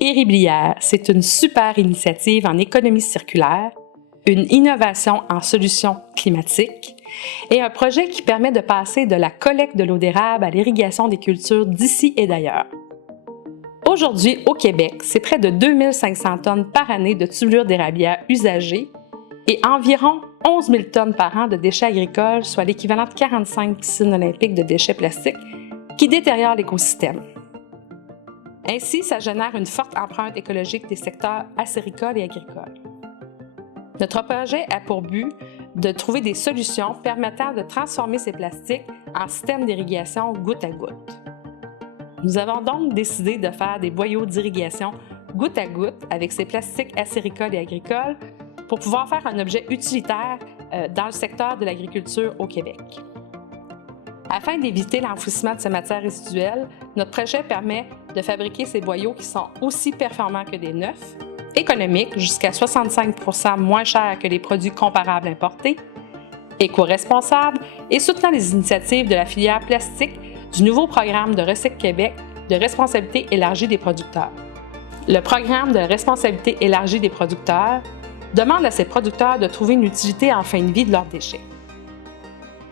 Ériblière, c'est une super initiative en économie circulaire, une innovation en solutions climatiques et un projet qui permet de passer de la collecte de l'eau d'érable à l'irrigation des cultures d'ici et d'ailleurs. Aujourd'hui, au Québec, c'est près de 2500 tonnes par année de tubulure d'érablière usagées et environ 11 000 tonnes par an de déchets agricoles, soit l'équivalent de 45 piscines olympiques de déchets plastiques qui détériorent l'écosystème. Ainsi, ça génère une forte empreinte écologique des secteurs acéricoles et agricoles. Notre projet a pour but de trouver des solutions permettant de transformer ces plastiques en système d'irrigation goutte à goutte. Nous avons donc décidé de faire des boyaux d'irrigation goutte à goutte avec ces plastiques acéricoles et agricoles pour pouvoir faire un objet utilitaire dans le secteur de l'agriculture au Québec. Afin d'éviter l'enfouissement de ces matières résiduelles, notre projet permet de fabriquer ces boyaux qui sont aussi performants que des neufs, économiques jusqu'à 65 % moins chers que les produits comparables importés, éco-responsables et soutenant les initiatives de la filière plastique du nouveau programme de Recycle Québec de responsabilité élargie des producteurs. Le programme de responsabilité élargie des producteurs demande à ces producteurs de trouver une utilité en fin de vie de leurs déchets.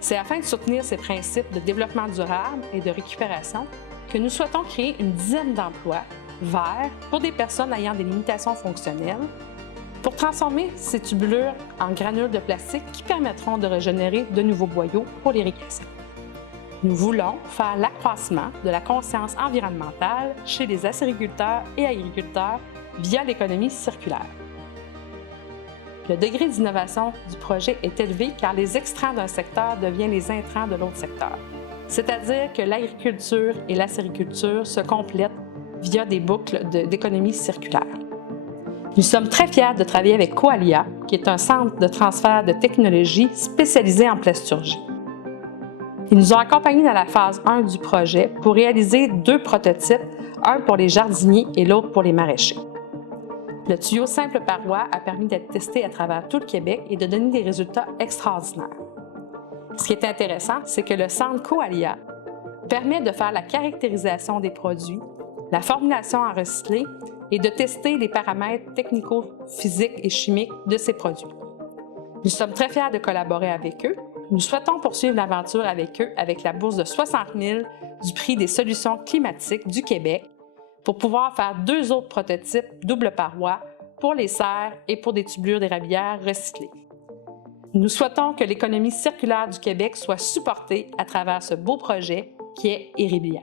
C'est afin de soutenir ces principes de développement durable et de récupération que nous souhaitons créer une dizaine d'emplois verts pour des personnes ayant des limitations fonctionnelles pour transformer ces tubulures en granules de plastique qui permettront de régénérer de nouveaux boyaux pour l'irrigation. Nous voulons faire l'accroissement de la conscience environnementale chez les acériculteurs et agriculteurs via l'économie circulaire. Le degré d'innovation du projet est élevé car les extrants d'un secteur deviennent les intrants de l'autre secteur. C'est-à-dire que l'agriculture et l'acériculture se complètent via des boucles d'économie circulaire. Nous sommes très fiers de travailler avec Coalia, qui est un centre de transfert de technologie spécialisé en plasturgie. Ils nous ont accompagnés dans la phase 1 du projet pour réaliser 2 prototypes, un pour les jardiniers et l'autre pour les maraîchers. Le tuyau simple paroi a permis d'être testé à travers tout le Québec et de donner des résultats extraordinaires. Ce qui est intéressant, c'est que le centre Coalia permet de faire la caractérisation des produits, la formulation en recyclé et de tester les paramètres technico-physiques et chimiques de ces produits. Nous sommes très fiers de collaborer avec eux. Nous souhaitons poursuivre l'aventure avec eux avec la bourse de 60 000 du prix des solutions climatiques du Québec pour pouvoir faire 2 autres prototypes double paroi pour les serres et pour des tubulures d'érablière recyclées. Nous souhaitons que l'économie circulaire du Québec soit supportée à travers ce beau projet qui est Ériblière.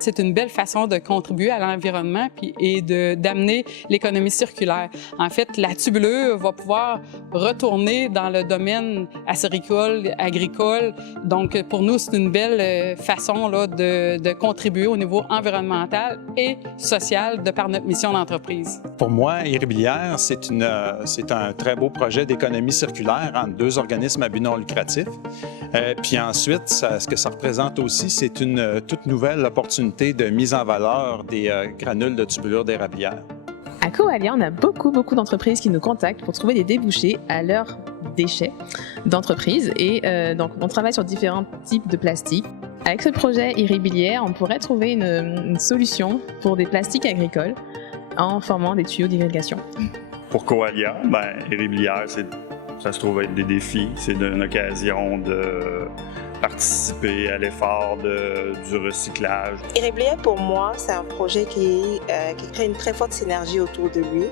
C'est une belle façon de contribuer à l'environnement et d'amener l'économie circulaire. En fait, la tubulure va pouvoir retourner dans le domaine acéricole, agricole. Donc, pour nous, c'est une belle façon là, de contribuer au niveau environnemental et social de par notre mission d'entreprise. Pour moi, Ériblière, c'est un très beau projet d'économie circulaire entre 2 organismes à but non lucratif. Puis ensuite, ce que ça représente aussi, c'est une toute nouvelle opportunité de mise en valeur des granules de tubulure d'érablière. À Coalia, on a beaucoup d'entreprises qui nous contactent pour trouver des débouchés à leurs déchets d'entreprise et donc on travaille sur différents types de plastiques. Avec ce projet Ériblière, on pourrait trouver une solution pour des plastiques agricoles en formant des tuyaux d'irrigation. Pour Coalia, Ériblière, ça se trouve être des défis. C'est une occasion de participer à l'effort du recyclage. Ériblière, pour moi, c'est un projet qui crée une très forte synergie autour de lui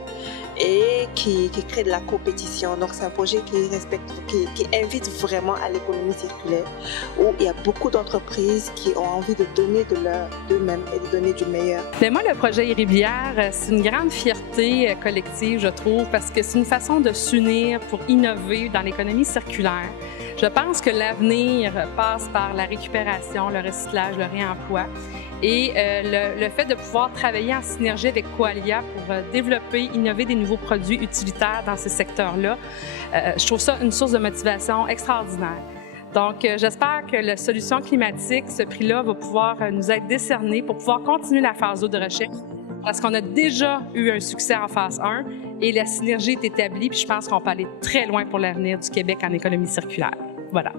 et qui crée de la compétition. Donc, c'est un projet qui invite vraiment à l'économie circulaire, où il y a beaucoup d'entreprises qui ont envie de donner d'eux-mêmes et de donner du meilleur. Mais moi, le projet Ériblière, c'est une grande fierté collective, je trouve, parce que c'est une façon de s'unir pour innover dans l'économie circulaire. Je pense que l'avenir passe par la récupération, le recyclage, le réemploi et le fait de pouvoir travailler en synergie avec Coalia pour développer, innover des nouveaux produits utilitaires dans ces secteurs-là. Je trouve ça une source de motivation extraordinaire. Donc, j'espère que la solution climatique, ce prix-là, va pouvoir nous être décerné pour pouvoir continuer la phase 2 de recherche parce qu'on a déjà eu un succès en phase 1 et la synergie est établie, puis je pense qu'on peut aller très loin pour l'avenir du Québec en économie circulaire. Voilà.